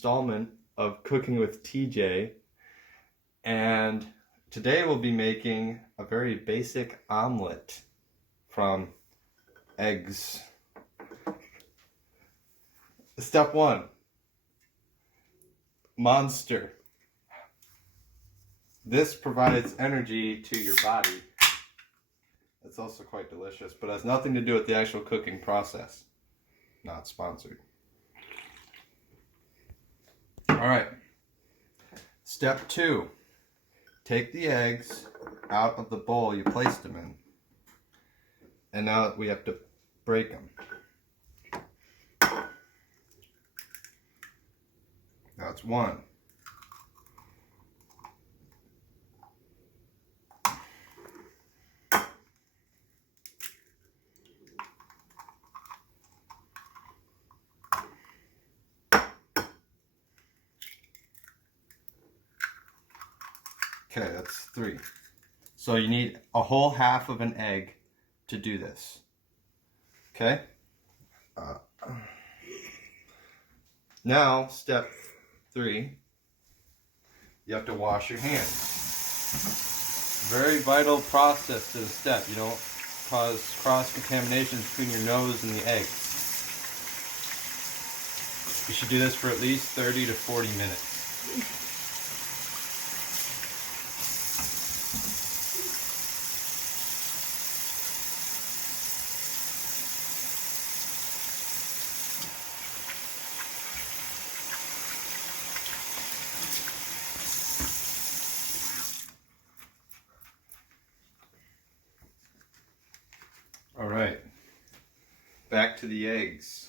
installment of Cooking with TJ, and today we'll be making a very basic omelet from eggs. Step 1, Monster. This provides energy to your body. It's also quite delicious, but has nothing to do with the actual cooking process. Not sponsored. Alright. Step 2. Take the eggs out of the bowl you placed them in. And now we have to break them. That's 1. Okay, that's 3. So you need a whole half of an egg to do this. Okay? Now, step 3, you have to wash your hands. Very vital process to the step. You don't cause cross-contamination between your nose and the eggs. You should do this for at least 30 to 40 minutes. Alright, back to the eggs.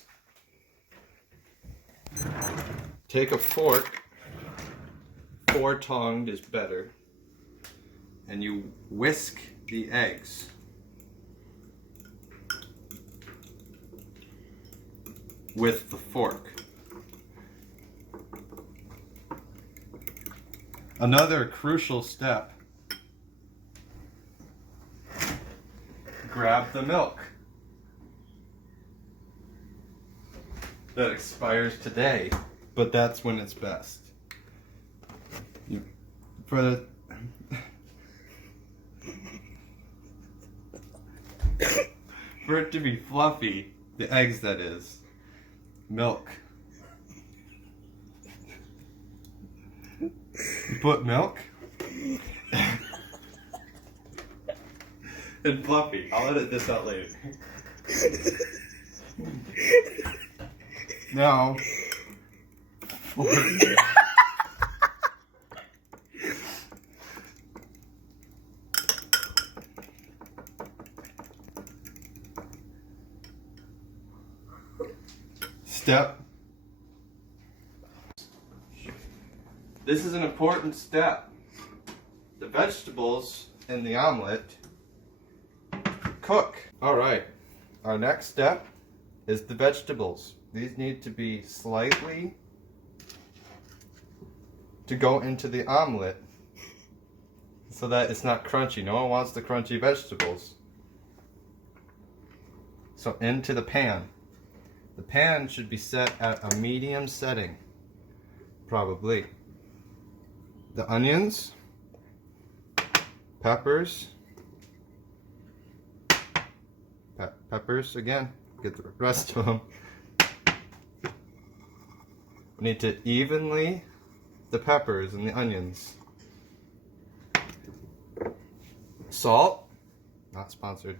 Take a fork, 4-tonged is better, and you whisk the eggs. With the fork. Another crucial step. Grab the milk that expires today, but that's when it's best. For it to be fluffy, the eggs that is, milk. You put milk and fluffy. I'll edit this out later. Now, step. This is an important step. The vegetables in the omelet cook. Alright, our next step is the vegetables. These need to be slightly to go into the omelet so that it's not crunchy. No one wants the crunchy vegetables. So into the pan. The pan should be set at a medium setting, probably. The onions, peppers, peppers again, get the rest of them. We need to evenly, the peppers and the onions. Salt, not sponsored.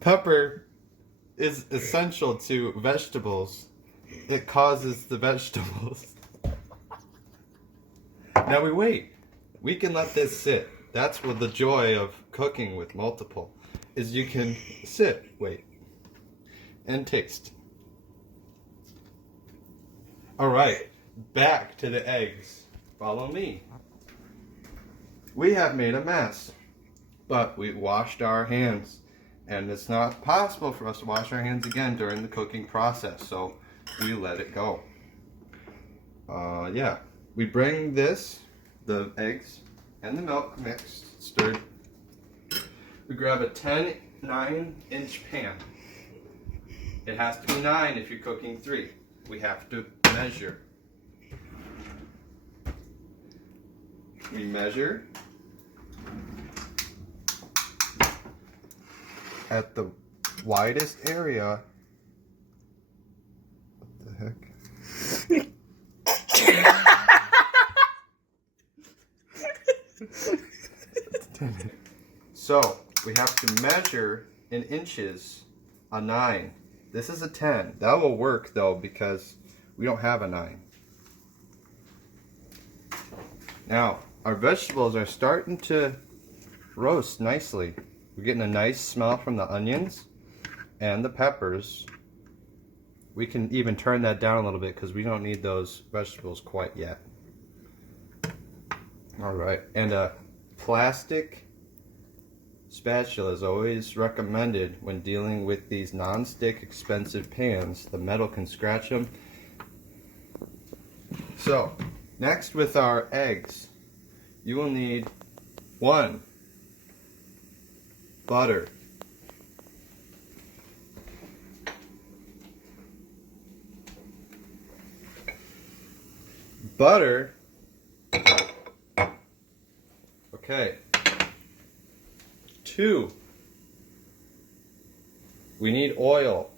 Pepper is essential to vegetables. It causes the vegetables. Now we wait. We can let this sit. That's what the joy of cooking with multiple is. You can sit, wait, and taste. Alright, back to the eggs. Follow me. We have made a mess, but we washed our hands. And it's not possible for us to wash our hands again during the cooking process, so we let it go. Yeah, we bring this, the eggs and the milk mixed, stirred. We grab a 10 9-inch pan. It has to be 9 if you're cooking 3. We have to measure. We measure at the widest area. What the heck? So we have to measure in inches a 9. This is a 10. That will work though because we don't have a 9. Now our vegetables are starting to roast nicely. We're getting a nice smell from the onions and the peppers. We can even turn that down a little bit because we don't need those vegetables quite yet. Alright, and a plastic spatula is always recommended when dealing with these non-stick expensive pans. The metal can scratch them. So, next with our eggs, you will need 1 butter, okay. 2, we need oil.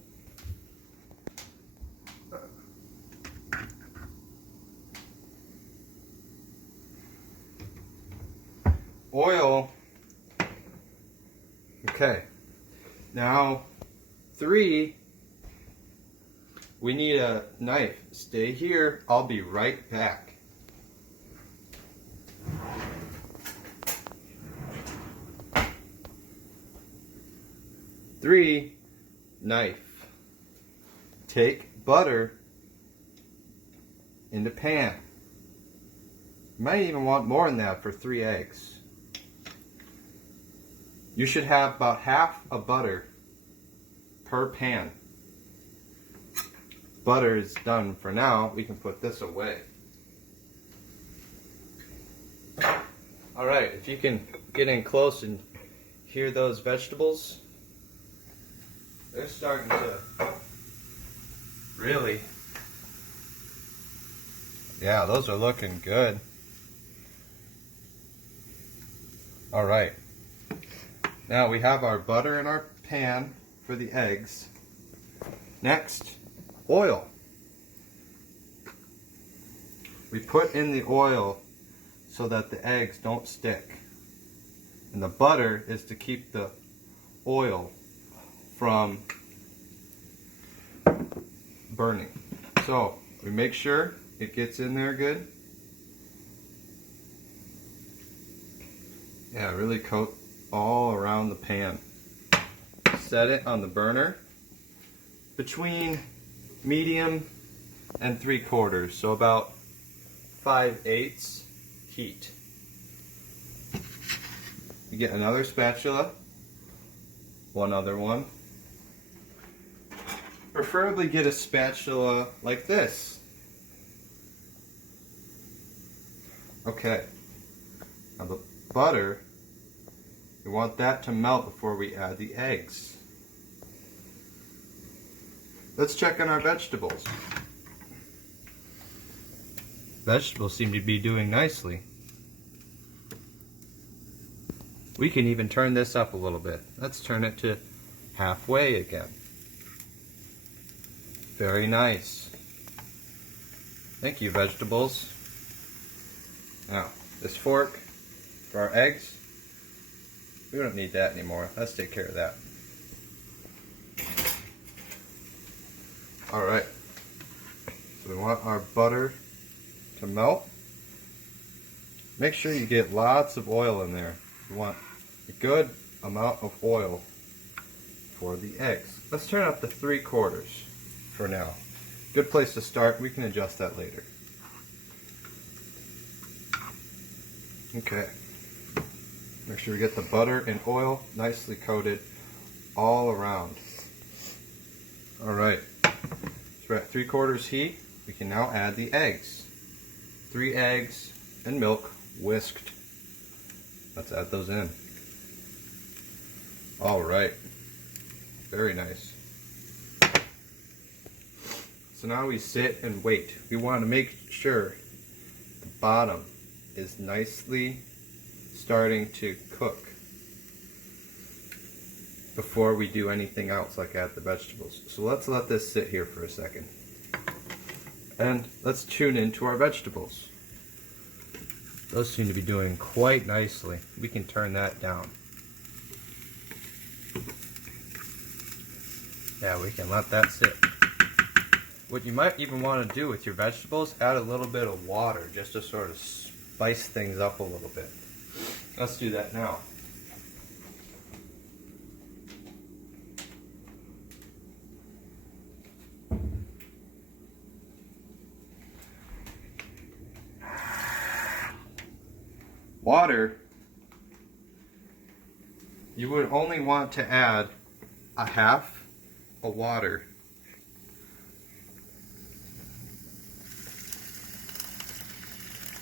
Okay. Now 3, we need a knife. Stay here, I'll be right back. 3, knife. Take butter into pan. You might even want more than that for 3 eggs. You should have about half a butter per pan. Butter is done for now. We can put this away. Alright, if you can get in close and hear those vegetables, they're starting to really, yeah, those are looking good. Alright, now we have our butter in our pan for the eggs. Next, oil. We put in the oil so that the eggs don't stick. And the butter is to keep the oil from burning. So we make sure it gets in there good. Yeah, really coat all around the pan. Set it on the burner between medium and 3/4, so about 5/8 heat. You get another spatula, one other one. Preferably get a spatula like this. Okay, now the butter, we want that to melt before we add the eggs. Let's check on our vegetables. Vegetables seem to be doing nicely. We can even turn this up a little bit. Let's turn it to halfway again. Very nice. Thank you, vegetables. Now, this fork for our eggs, we don't need that anymore. Let's take care of that. Alright, so we want our butter to melt. Make sure you get lots of oil in there. You want a good amount of oil for the eggs. Let's turn up to 3/4 for now. Good place to start. We can adjust that later. Okay. Make sure we get the butter and oil nicely coated all around. Alright. So we're at 3/4 heat. We can now add the eggs. 3 eggs and milk whisked. Let's add those in. Alright. Very nice. So now we sit and wait. We want to make sure the bottom is nicely starting to cook before we do anything else like add the vegetables. So let's let this sit here for a second. And let's tune into our vegetables. Those seem to be doing quite nicely. We can turn that down. Yeah, we can let that sit. What you might even want to do with your vegetables, add a little bit of water just to sort of spice things up a little bit. Let's do that now. Water, you would only want to add a half a water.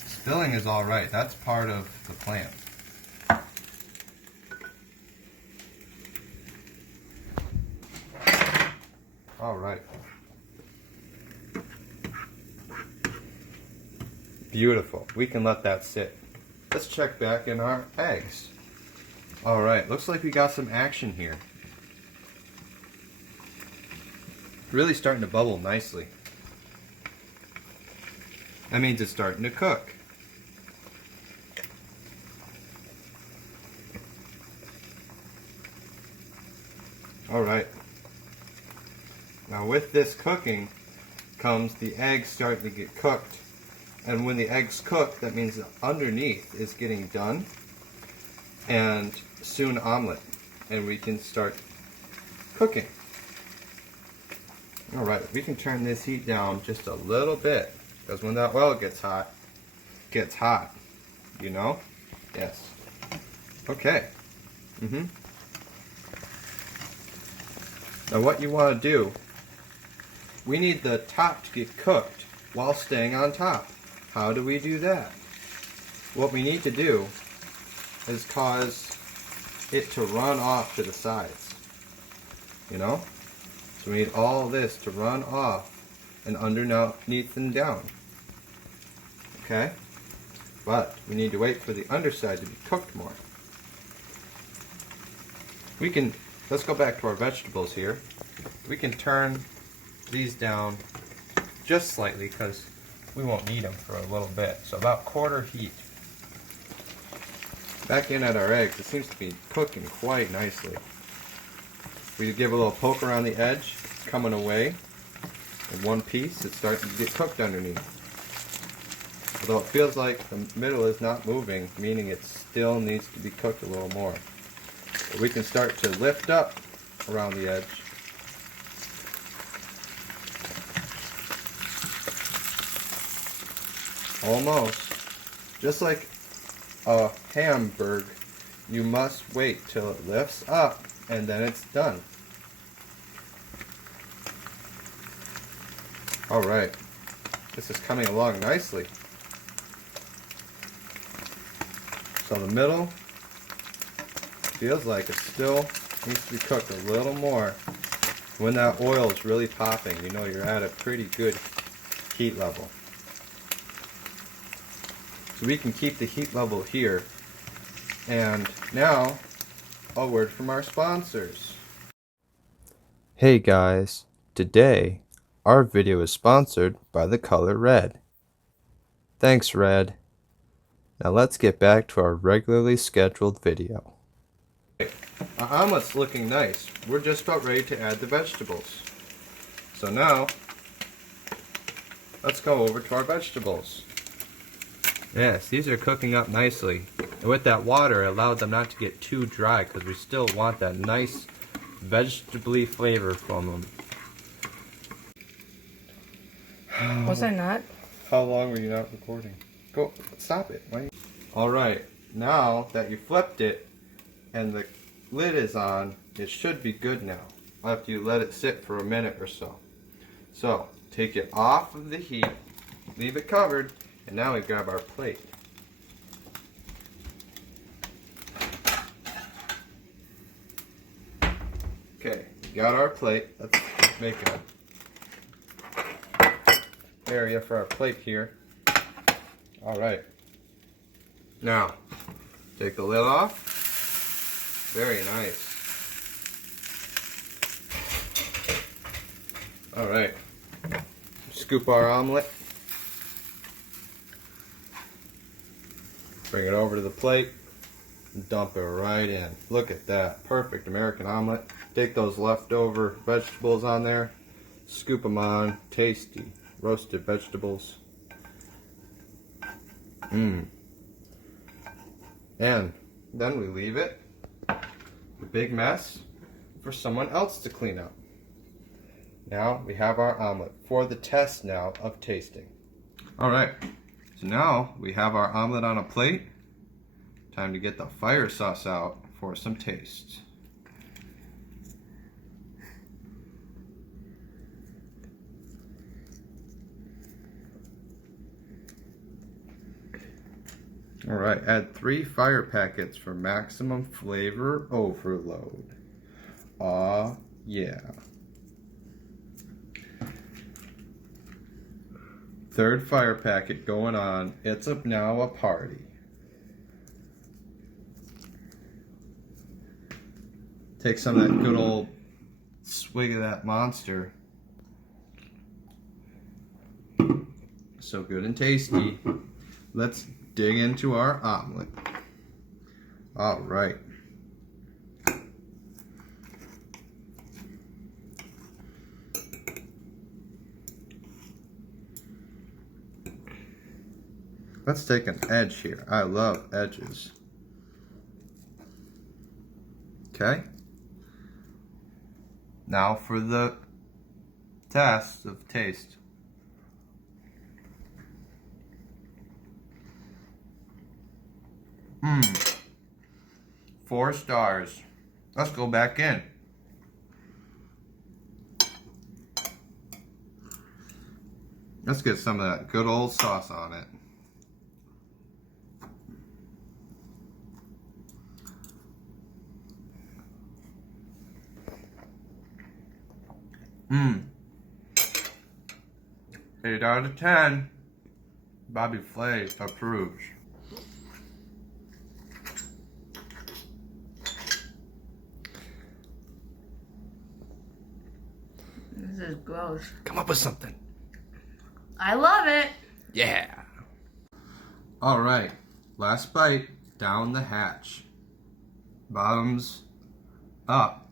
Spilling is all right. That's part of the plan. All right. Beautiful. We can let that sit. Let's check back in our eggs. All right. Looks like we got some action here. Really starting to bubble nicely. That means it's starting to cook. All right. Now with this cooking comes the eggs starting to get cooked. And when the eggs cook, that means the underneath is getting done. And soon omelet. And we can start cooking. All right, we can turn this heat down just a little bit. Because when that oil gets hot, you know? Yes. Okay. Now what you want to do, we need the top to get cooked while staying on top. How do we do that? What we need to do is cause it to run off to the sides. You know? So we need all this to run off and underneath and down. Okay? But we need to wait for the underside to be cooked more. Let's go back to our vegetables here. We can turn these down just slightly because we won't need them for a little bit. So about quarter heat. Back in at our eggs, it seems to be cooking quite nicely. We give a little poke around the edge, it's coming away in one piece. It's starting to get cooked underneath. Although it feels like the middle is not moving, meaning it still needs to be cooked a little more. But we can start to lift up around the edge. Almost. Just like a hamburger, you must wait till it lifts up and then it's done. Alright. This is coming along nicely. So the middle feels like it still needs to be cooked a little more. When that oil is really popping, you know you're at a pretty good heat level. So we can keep the heat level here. And now, a word from our sponsors. Hey guys, today our video is sponsored by the color red. Thanks, Red. Now let's get back to our regularly scheduled video. Our omelet's looking nice. We're just about ready to add the vegetables. So now, let's go over to our vegetables. Yes, these are cooking up nicely. And with that water, it allowed them not to get too dry because we still want that nice vegetable flavor from them. Was I not? How long were you not recording? Go, stop it. Alright, now that you flipped it and the lid is on, it should be good now. After you let it sit for a minute or so. So, take it off of the heat, leave it covered, and now we grab our plate. Okay, got our plate. Let's make a area for our plate here. All right. Now, take the lid off. Very nice. All right. Scoop our omelet. Bring it over to the plate. And dump it right in. Look at that. Perfect American omelet. Take those leftover vegetables on there. Scoop them on. Tasty. Roasted vegetables. Mmm. And then we leave it, a big mess, for someone else to clean up. Now we have our omelet for the test now of tasting. Alright, so now we have our omelet on a plate. Time to get the fire sauce out for some taste. Alright, add 3 fire packets for maximum flavor overload. Aw, yeah. Third fire packet going on. It's now a party. Take some of that good old swig of that monster. So good and tasty. Let's dig into our omelet. All right. Let's take an edge here. I love edges. Okay. Now for the test of taste. Mmm. 4 stars. Let's go back in. Let's get some of that good old sauce on it. Mmm. 8 out of 10. Bobby Flay approves. This is gross. Come up with something. I love it. Yeah. All right. Last bite. Down the hatch. Bottoms up.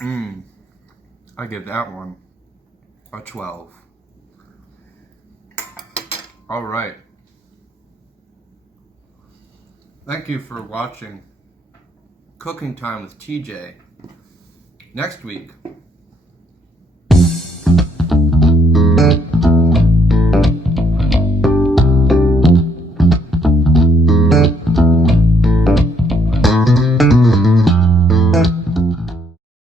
Mmm. I give that one a 12. All right. Thank you for watching Cooking Time with TJ. Next week.